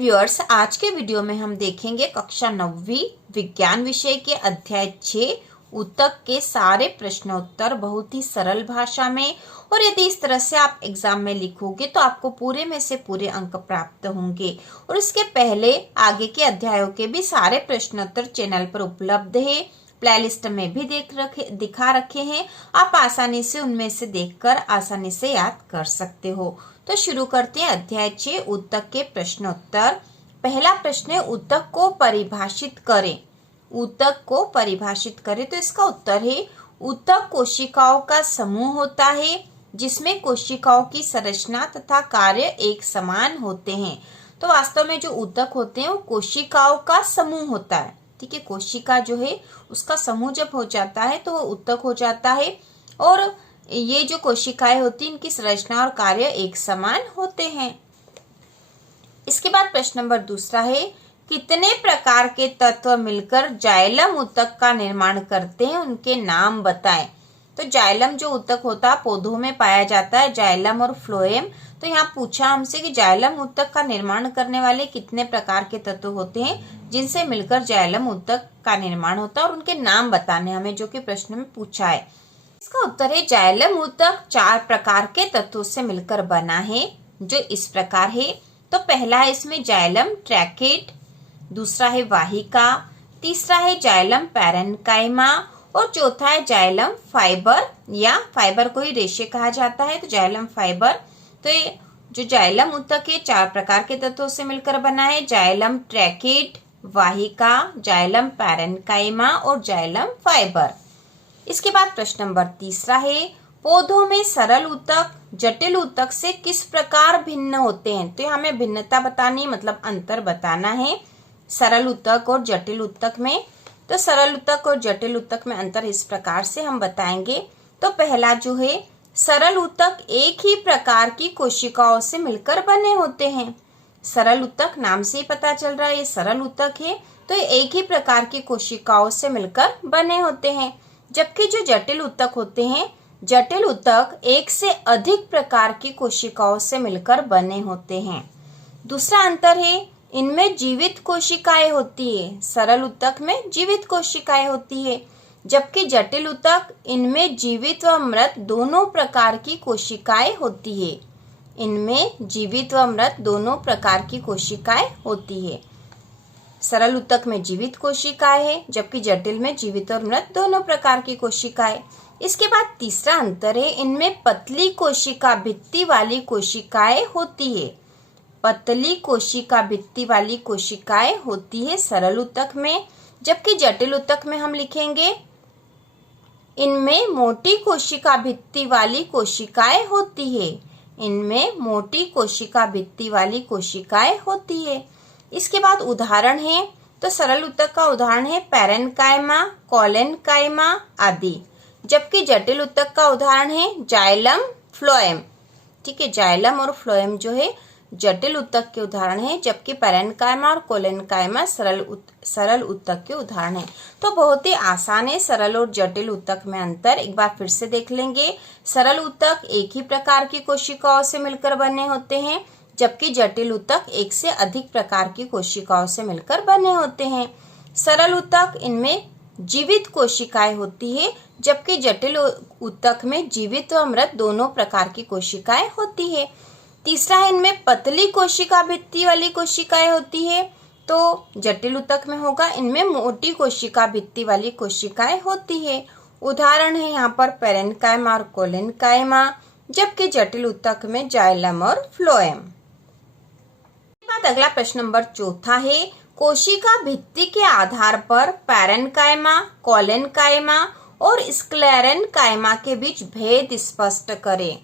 Viewers, आज के video में हम देखेंगे कक्षा 9वीं विज्ञान विषय के अध्याय 6 ऊतक के सारे प्रश्नोत्तर बहुत ही सरल भाषा में। और यदि इस तरह से आप एग्जाम में लिखोगे तो आपको पूरे में से पूरे अंक प्राप्त होंगे। और इसके पहले आगे के अध्यायों के भी सारे प्रश्नोत्तर चैनल पर उपलब्ध है, प्लेलिस्ट में भी दिखा रखे हैं। आप आसानी से उनमें से देखकर आसानी से याद कर सकते हो। तो शुरू करते हैं अध्याय 6 ऊतक के प्रश्नोत्तर। पहला प्रश्न है, ऊतक को परिभाषित करें। ऊतक को परिभाषित करें तो इसका उत्तर है, ऊतक कोशिकाओं का समूह होता है जिसमें कोशिकाओं की संरचना तथा कार्य एक समान होते हैं। तो वास्तव में जो ऊतक होते हैं वो कोशिकाओं का समूह होता है। ठीक है, कोशिका जो है उसका समूह जब हो जाता है तो वो ऊतक हो जाता है। और ये जो कोशिकाएं होती हैं इनकी संरचना और कार्य एक समान होते हैं। इसके बाद प्रश्न नंबर दूसरा है, कितने प्रकार के तत्व मिलकर जाइलम ऊतक का निर्माण करते हैं, उनके नाम बताएं। तो जाइलम जो ऊतक होता है पौधों में पाया जाता है, जाइलम और फ्लोएम। तो यहाँ पूछा हमसे कि जाइलम ऊतक का निर्माण करने वाले कितने प्रकार के तत्व होते हैं जिनसे मिलकर जाइलम ऊतक का निर्माण होता है और उनके नाम बताने हमें, जो कि प्रश्न में पूछा है। इसका उत्तर है, जाइलम ऊतक 4 प्रकार के तत्वों से मिलकर बना है, जो इस प्रकार है। तो पहला है इसमें जाइलम ट्रैकेट, दूसरा है वाहिका, तीसरा है जाइलम पैरेन्काइमा और चौथा है जाइलम फाइबर, या फाइबर को ही रेशे कहा जाता है, तो जाइलम फाइबर। तो ये जो जाइलम ऊतक है 4 प्रकार के तत्वों से मिलकर बना है, जाइलम ट्रैकेट, वाहिका, जाइलम पैरेन्काइमा और जाइलम फाइबर। इसके बाद प्रश्न नंबर तीसरा है, पौधों में सरल ऊतक जटिल ऊतक से किस प्रकार भिन्न होते हैं। तो हमें भिन्नता बतानी, मतलब अंतर बताना है सरल ऊतक और जटिल ऊतक में। तो सरल ऊतक और जटिल ऊतक में अंतर इस प्रकार से हम बताएंगे। तो पहला जो है, सरल ऊतक एक ही प्रकार की कोशिकाओं से मिलकर बने होते हैं। सरल ऊतक नाम से ही पता चल रहा है ये सरल ऊतक है, तो ये एक ही प्रकार की कोशिकाओं से मिलकर बने होते हैं। जबकि जो जटिल ऊतक होते हैं, जटिल ऊतक एक से अधिक प्रकार की कोशिकाओं से मिलकर बने होते हैं। दूसरा अंतर है, इनमें जीवित कोशिकाएं होती है। सरल ऊतक में जीवित कोशिकाएं होती है, जबकि जटिल ऊतक इनमें जीवित व मृत दोनों प्रकार की कोशिकाएं होती है। इनमें जीवित व मृत दोनों प्रकार की कोशिकाएं होती है। सरल ऊतक में जीवित कोशिकाएं है, जबकि जटिल में जीवित और मृत दोनों प्रकार की कोशिकाएं। इसके बाद तीसरा अंतर है, इनमें पतली कोशिका भित्ति वाली कोशिकाएं होती है। पतली कोशिका भित्ति वाली कोशिकाएं होती है सरल ऊतक में, जबकि जटिल ऊतक में हम लिखेंगे, इनमें मोटी कोशिका भित्ति वाली कोशिकाएं होती है। इनमें मोटी कोशिका भित्ति वाली कोशिकाएं होती है। इसके बाद उदाहरण है, तो सरल ऊतक का उदाहरण है पैरेन्काइमा, कोलेन्काइमा आदि, जबकि जटिल ऊतक का उदाहरण है जाइलम, फ्लोएम। ठीक है, जाइलम और फ्लोएम जो है जटिल ऊतक के उदाहरण है, जबकि पैरेन्काइमा और कोलेन्काइमा सरल ऊतक के उदाहरण है। तो बहुत ही आसान है सरल और जटिल ऊतक में अंतर। एक बार फिर से देख लेंगे, सरल ऊतक एक ही प्रकार की कोशिकाओं से मिलकर बने होते हैं, जबकि जटिल ऊतक एक से अधिक प्रकार की कोशिकाओं से मिलकर बने होते हैं। सरल ऊतक इनमें जीवित कोशिकाएं होती है, जबकि जटिल ऊतक में जीवित व मृत दोनों प्रकार की कोशिकाएं होती है। तीसरा है, इनमें पतली कोशिका भित्ति वाली कोशिकाएं होती है, तो जटिल ऊतक में होगा इनमें मोटी कोशिका भित्ति वाली कोशिकाएं होती है। उदाहरण है यहाँ पर पैरेन्काइमा और कोलेन्काइमा, जबकि जटिल ऊतक में जाइलम और फ्लोएम। बाद अगला प्रश्न नंबर चौथा है, कोशिका भित्ति के आधार पर पैरेन्काइमा, कोलेन्काइमा और स्क्लेरेन्काइमा के बीच भेद स्पष्ट करें।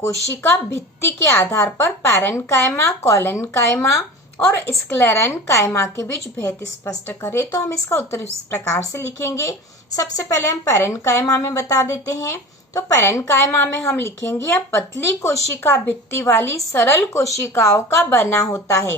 कोशिका भित्ति के आधार पर पैरेन्काइमा, कोलेन्काइमा और स्क्लेरेन्काइमा के बीच भेद स्पष्ट करें। तो हम इसका उत्तर इस प्रकार से लिखेंगे। सबसे पहले हम पैरेन्काइमा में बता देते हैं। तो पैरेन्काइमा में हम लिखेंगे, यह पतली कोशिका भित्ति वाली सरल कोशिकाओं का बना होता है।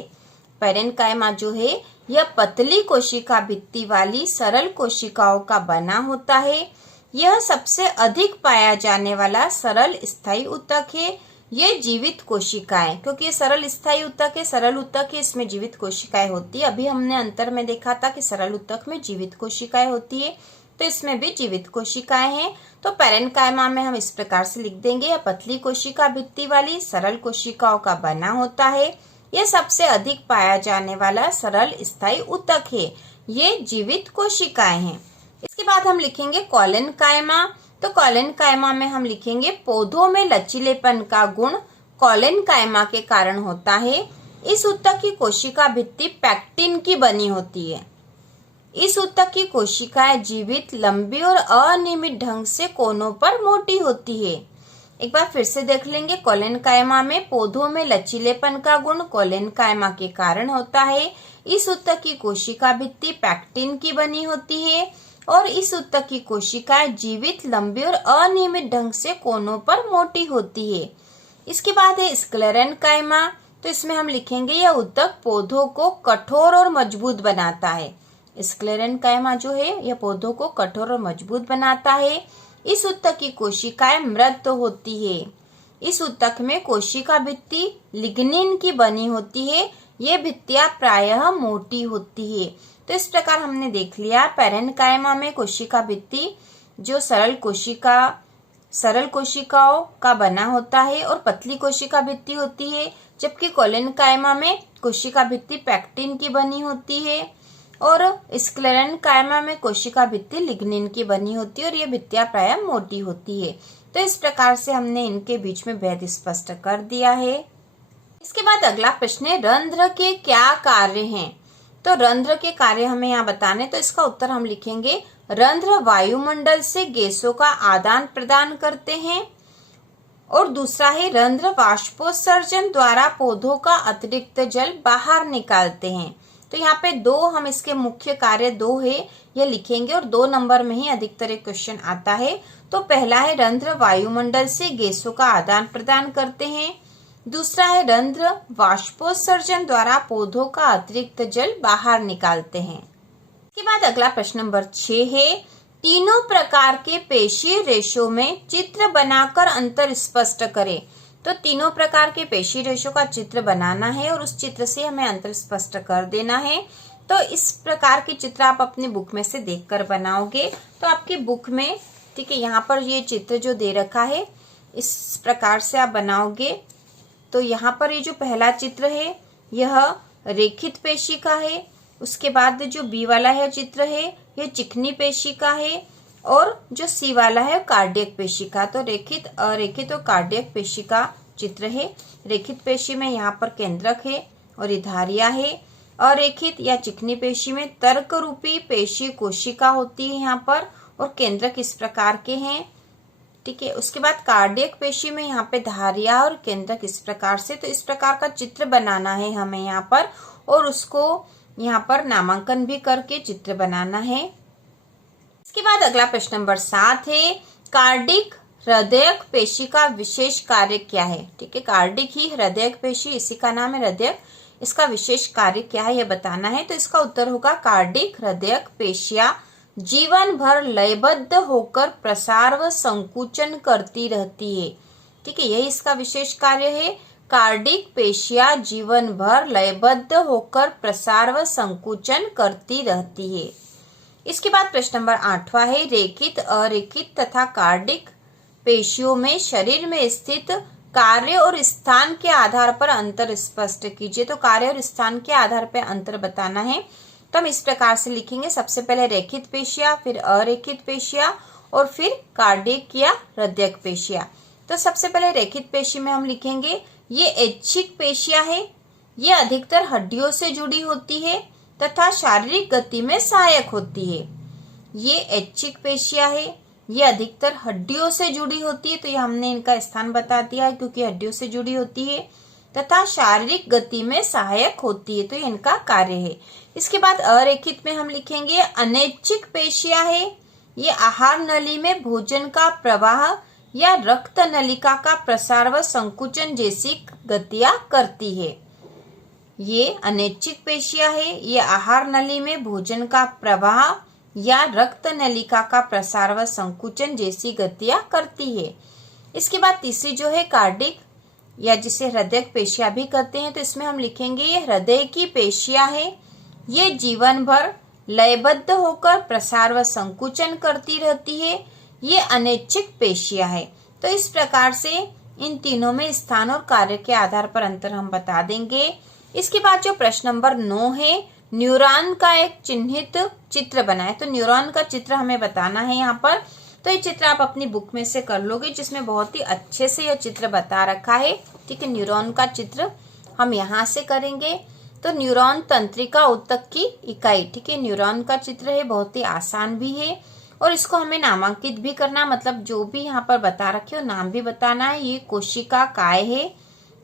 पैरेन्काइमा जो है यह पतली कोशिका भित्ति वाली सरल कोशिकाओं का बना होता है। यह सबसे अधिक पाया जाने वाला सरल स्थायी ऊतक है, ये जीवित कोशिकाएं, क्योंकि ये सरल स्थायी ऊतक है, सरल ऊतक है, इसमें जीवित कोशिकाएं होती है। अभी हमने अंतर में देखा था कि सरल ऊतक में जीवित कोशिकाएं होती है, तो इसमें भी जीवित कोशिकाएं हैं। तो पैरेन्काइमा में हम इस प्रकार से लिख देंगे, यह पतली कोशिका भित्ति वाली सरल कोशिकाओं का बना होता है। यह सबसे अधिक पाया जाने वाला सरल स्थायी ऊतक है। ये जीवित कोशिकाएं हैं। इसके बाद हम लिखेंगे कॉलेनकाइमा। तो कॉलेनकाइमा में हम लिखेंगे पौधों में लचीलेपन का गुण कॉलेनकाइमा के कारण होता है। इस ऊतक की कोशिका भित्ति पैक्टिन की बनी होती है। इस ऊतक की कोशिकाएं जीवित, लंबी और अनियमित ढंग से कोनों पर मोटी होती है। एक बार फिर से देख लेंगे, कॉलेनकाइमा में पौधों में लचीलेपन का गुण कॉलेनकाइमा के कारण होता है। इस ऊतक की कोशिका भित्ति पैक्टिन की बनी होती है और इस ऊतक की कोशिकाएं जीवित, लंबी और अनियमित ढंग से कोनों पर मोटी होती है। इसके बाद है स्क्लेरेन्काइमा। तो इसमें हम लिखेंगे यह ऊतक पौधों को कठोर और मजबूत बनाता है। स्क्लेरेन्काइमा जो है यह पौधों को कठोर और मजबूत बनाता है। इस ऊतक की कोशिकाएं मृत होती है। इस ऊतक में कोशिका भित्ति लिग्निन की बनी होती है। ये भित्तियां प्रायः मोटी होती है। तो इस प्रकार हमने देख लिया, पैरेन्काइमा में कोशिका भित्ति जो सरल कोशिकाओं का बना होता है और पतली कोशिका भित्ति होती है, जबकि कॉलेनकाइमा में कोशिका भित्ति पैक्टिन की बनी होती है और स्क्लेरेन्काइमा में कोशिका भित्ति लिग्निन की बनी होती है और ये भित्तियां प्रायः मोटी होती है। तो इस प्रकार से हमने इनके बीच में भेद स्पष्ट कर दिया है। इसके बाद अगला प्रश्न है, रंध्र के क्या कार्य हैं? तो रंध्र के कार्य हमें यहाँ बताने, तो इसका उत्तर हम लिखेंगे, रंध्र वायुमंडल से गैसों का आदान प्रदान करते हैं और दूसरा है रंध्र वाष्पोत्सर्जन द्वारा पौधों का अतिरिक्त जल बाहर निकालते हैं। तो यहाँ पे दो, हम इसके मुख्य कार्य दो है ये लिखेंगे और 2 नंबर में ही अधिकतर एक क्वेश्चन आता है। तो पहला है रंध्र वायुमंडल से गैसों का आदान प्रदान करते हैं, दूसरा है रंध्र वाष्पोत्सर्जन द्वारा पौधों का अतिरिक्त जल बाहर निकालते हैं। इसके बाद अगला प्रश्न नंबर 6 है, तीनों प्रकार के पेशीय रेशों में चित्र बनाकर अंतर स्पष्ट करें। तो तीनों प्रकार के पेशीय रेशों का चित्र बनाना है और उस चित्र से हमें अंतर स्पष्ट कर देना है। तो इस प्रकार के चित्र आप अपनी बुक में से देखकर बनाओगे। तो आपकी बुक में, ठीक है, यहाँ पर ये चित्र जो दे रखा है इस प्रकार से आप बनाओगे। तो यहाँ पर ये जो पहला चित्र है यह रेखित पेशिका है, उसके बाद जो बी वाला है चित्र है यह चिकनी पेशिका है और जो सी वाला है कार्डियक पेशिका। तो रेखित, अरेखित और कार्डियक पेशिका चित्र है। रेखित पेशी में यहाँ पर केंद्रक है और ये धारिया है। अरेखित या चिकनी पेशी में तर्क रूपी पेशी कोशिका होती है यहाँ पर और केंद्रक इस प्रकार के हैं, ठीक है। उसके बाद कार्डियक पेशी में यहाँ पे धारिया और केंद्रक इस प्रकार से। तो इस प्रकार का चित्र बनाना है हमें यहाँ पर और उसको यहाँ पर नामांकन भी करके चित्र बनाना है। इसके बाद अगला प्रश्न नंबर 7 है, कार्डिक हृदयक पेशी का विशेष कार्य क्या है? ठीक है, कार्डिक ही हृदयक पेशी, इसी का नाम है हृदयक। इसका विशेष कार्य क्या है यह बताना है। तो इसका उत्तर होगा, कार्डिक हृदयक पेशियां जीवन भर लयबद्ध होकर प्रसार व संकुचन करती रहती है। ठीक है, यही इसका विशेष कार्य है। कार्डिक पेशियां जीवन भर लयबद्ध होकर प्रसार व संकुचन करती रहती है। इसके बाद प्रश्न नंबर 8वां है, रेखित, अरेखित तथा कार्डिक पेशियों में शरीर में स्थित कार्य और स्थान के आधार पर अंतर स्पष्ट कीजिए। तो कार्य और स्थान के आधार पर अंतर बताना है। तो हम इस प्रकार से लिखेंगे, सबसे पहले रेखित पेशियां, फिर अरेखित पेशियां और फिर कार्डिक या हृदयक पेशियां। तो सबसे पहले रेखित पेशी में हम लिखेंगे, ये ऐच्छिक पेशियां है, ये अधिकतर हड्डियों से जुड़ी होती है तथा शारीरिक गति में सहायक होती है। ये ऐच्छिक पेशियां है, ये अधिकतर हड्डियों से जुड़ी होती है। तो ये हमने इनका स्थान बता दिया है क्योंकि हड्डियों से जुड़ी होती है तथा शारीरिक गति में सहायक होती है। तो ये इनका कार्य है। इसके बाद अरेखित में हम लिखेंगे, अनैच्छिक पेशियां है, ये आहार नली में भोजन का प्रवाह या रक्त नलिका का प्रसार व संकुचन जैसी गतियां करती है। ये अनैच्छिक पेशियां है, ये आहार नली में भोजन का प्रवाह या रक्त नलिका का प्रसार व संकुचन जैसी गतियां करती है। इसके बाद तीसरी जो है कार्डिक, या जिसे हृदयक पेशियां भी कहते हैं, तो इसमें हम लिखेंगे ये हृदय की पेशियां है। ये जीवन भर लयबद्ध होकर प्रसार व संकुचन करती रहती है। ये अनैच्छिक पेशियां है। तो इस प्रकार से इन तीनों में स्थान और कार्य के आधार पर अंतर हम बता देंगे। इसके बाद जो प्रश्न नंबर 9 है, न्यूरॉन का एक चिन्हित चित्र बनाए। तो न्यूरॉन का चित्र हमें बताना है यहाँ पर। तो ये चित्र आप अपनी बुक में से कर लोगे, जिसमें बहुत ही अच्छे से यह चित्र बता रखा है। ठीक है, न्यूरॉन का चित्र हम यहाँ से करेंगे। तो न्यूरॉन तंत्रिका ऊतक की इकाई। ठीक है, न्यूरॉन का चित्र है, बहुत ही आसान भी है और इसको हमें नामांकित भी करना, मतलब जो भी यहाँ पर बता रखे हो नाम भी बताना है। ये कोशिका काय है,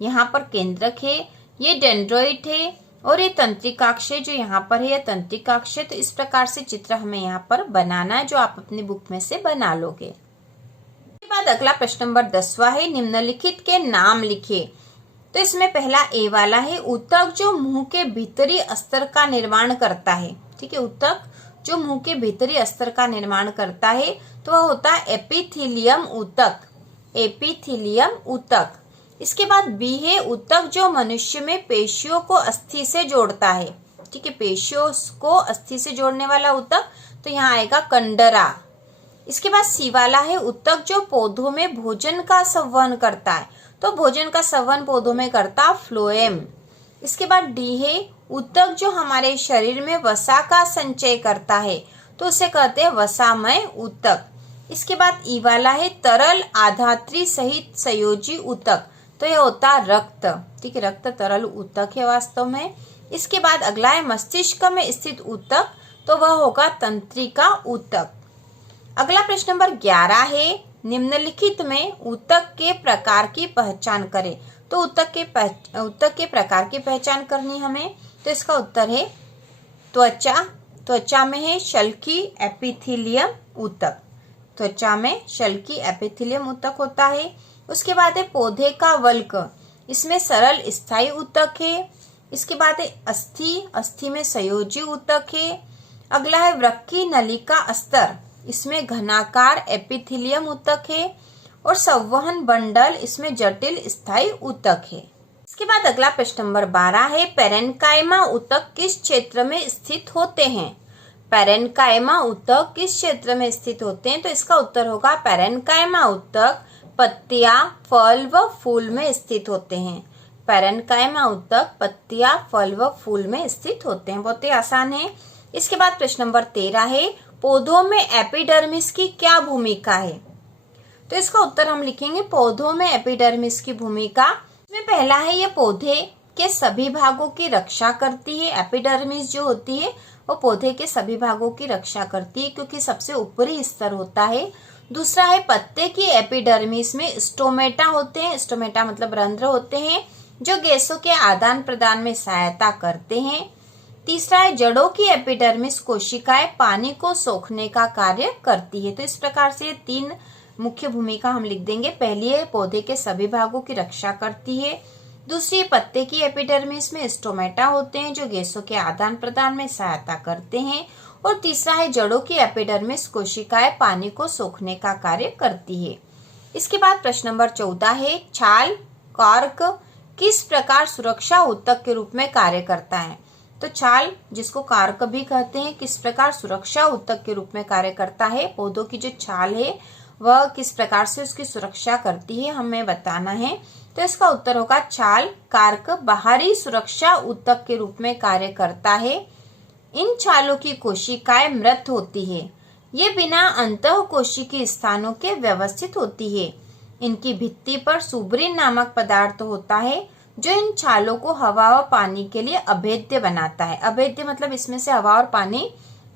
यहाँ पर केंद्रक है, ये डेंड्रोइट है और ये तंत्रिकाक्ष है जो यहाँ पर है, यह तंत्रिकाक्ष है। तो इस प्रकार से चित्र हमें यहाँ पर बनाना है, जो आप अपनी बुक में से बना लोगे। इसके बाद अगला प्रश्न नंबर 10वां है, निम्नलिखित के नाम लिखे। तो इसमें पहला ए वाला है, ऊतक जो मुंह के भीतरी अस्तर का निर्माण करता है। ठीक है, ऊतक जो मुंह के भीतरी अस्तर का निर्माण करता है तो वह होता है एपिथीलियम ऊतक। एपिथीलियम ऊतक। इसके बाद बी है, ऊतक जो मनुष्य में पेशियों को अस्थि से जोड़ता है। ठीक है, पेशियों को अस्थि से जोड़ने वाला ऊतक, तो यहाँ आएगा कंडरा। इसके बाद सी वाला है, ऊतक जो पौधों में भोजन का संवहन करता है। तो भोजन का संवहन पौधों में करता फ्लोएम। इसके बाद डी है, ऊतक जो हमारे शरीर में वसा का संचय करता है, तो उसे कहते हैं वसामय ऊतक। इसके बाद ई वाला है, तरल आधात्री सहित संयोजी ऊतक। तो यह होता रक्त। ठीक है, रक्त तरल ऊतक है वास्तव में। इसके बाद अगला है, मस्तिष्क में स्थित ऊतक, तो वह होगा तंत्रिका ऊतक। अगला प्रश्न नंबर 11 है, निम्नलिखित में ऊतक के प्रकार की पहचान करें। तो ऊतक के प्रकार की पहचान करनी हमें। तो इसका उत्तर है त्वचा। त्वचा में है शल्की एपिथेलियम ऊतक। त्वचा में शल्की एपिथेलियम ऊतक होता है। उसके बाद है पौधे का वल्क, इसमें सरल स्थायी ऊतक है। इसके बाद है अस्थि। अस्थि में संयोजी ऊतक है। अगला है वृक्की नलिका अस्तर, इसमें घनाकार एपिथेलियम ऊतक है। और संवहन बंडल, इसमें जटिल स्थायी ऊतक है। इसके बाद अगला प्रश्न नंबर 12 है, पेरेन्काइमा ऊतक किस क्षेत्र में स्थित होते हैं। पेरेन्काइमा ऊतक किस क्षेत्र में स्थित होते हैं। तो इसका उत्तर होगा पेरेन्काइमा ऊतक पत्तियां, फल व फूल में स्थित होते हैं। पेरेन्काइमा ऊतक पत्तियां, फल व फूल में स्थित होते हैं। बहुत ही आसान है। इसके बाद प्रश्न नंबर 13 है, पौधों में एपिडर्मिस की क्या भूमिका है। तो इसका उत्तर हम लिखेंगे पौधों में एपिडर्मिस की भूमिका। इसमें पहला है, ये पौधे के सभी भागों की रक्षा करती है। एपिडर्मिस जो होती है वो पौधे के सभी भागों की रक्षा करती है, क्योंकि सबसे ऊपरी स्तर होता है। दूसरा है, पत्ते की एपिडर्मिस में स्टोमेटा होते हैं। स्टोमेटा मतलब रंध्र होते हैं, जो गैसों के आदान प्रदान में सहायता करते हैं। तीसरा है, जड़ों की एपिडर्मिस कोशिकाएं पानी को सोखने का कार्य करती है। तो इस प्रकार से 3 मुख्य भूमिका हम लिख देंगे। पहली है, पौधे के सभी भागों की रक्षा करती है। दूसरी, पत्ते की एपिडर्मिस में स्टोमेटा होते हैं, जो गैसों के आदान प्रदान में सहायता करते हैं। और तीसरा है, जड़ों की एपिडर्मिस कोशिकाएं पानी को सोखने का कार्य करती है। इसके बाद प्रश्न नंबर 14 है, छाल कार्क किस प्रकार सुरक्षा ऊतक के रूप में कार्य करता है। तो छाल, जिसको कार्क भी कहते हैं, किस प्रकार सुरक्षा ऊतक के रूप में कार्य करता है। पौधों की जो छाल है वह किस प्रकार से उसकी सुरक्षा करती है, हमें बताना है। तो इसका उत्तर होगा छाल कार्क बाहरी सुरक्षा ऊतक के रूप में कार्य करता है। इन छालों की कोशिकाएं मृत होती है। ये बिना अंतः कोशिकीय स्थानों के व्यवस्थित होती है। इनकी भित्ति पर सुब्रिन नामक पदार्थ होता है, जो इन छालों को हवा और पानी के लिए अभेद्य बनाता है। अभेद्य मतलब इसमें से हवा और पानी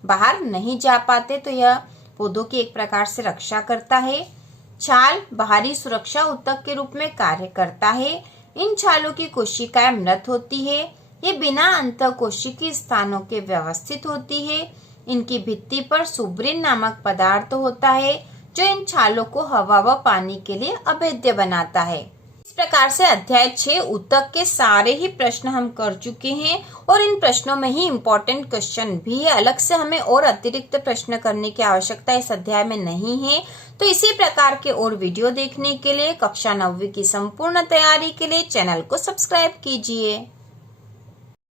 बाहर नहीं जा पाते, तो यह पौधों की एक प्रकार से रक्षा करता है। छाल बाहरी सुरक्षा ऊतक के रूप में कार्य करता है। इन छालों की कोशिकाएं मृत होती है। ये बिना अंतःकोशिकीय स्थानों के व्यवस्थित होती है। इनकी भित्ति पर सुब्रिन नामक पदार्थ होता है, जो इन छालों को हवा व पानी के लिए अभेद्य बनाता है। इस प्रकार से अध्याय 6 ऊतक के सारे ही प्रश्न हम कर चुके हैं और इन प्रश्नों में ही इम्पोर्टेंट क्वेश्चन भी है। अलग से हमें और अतिरिक्त प्रश्न करने की आवश्यकता इस अध्याय में नहीं है। तो इसी प्रकार के और वीडियो देखने के लिए कक्षा 9वीं की संपूर्ण तैयारी के लिए चैनल को सब्सक्राइब कीजिए।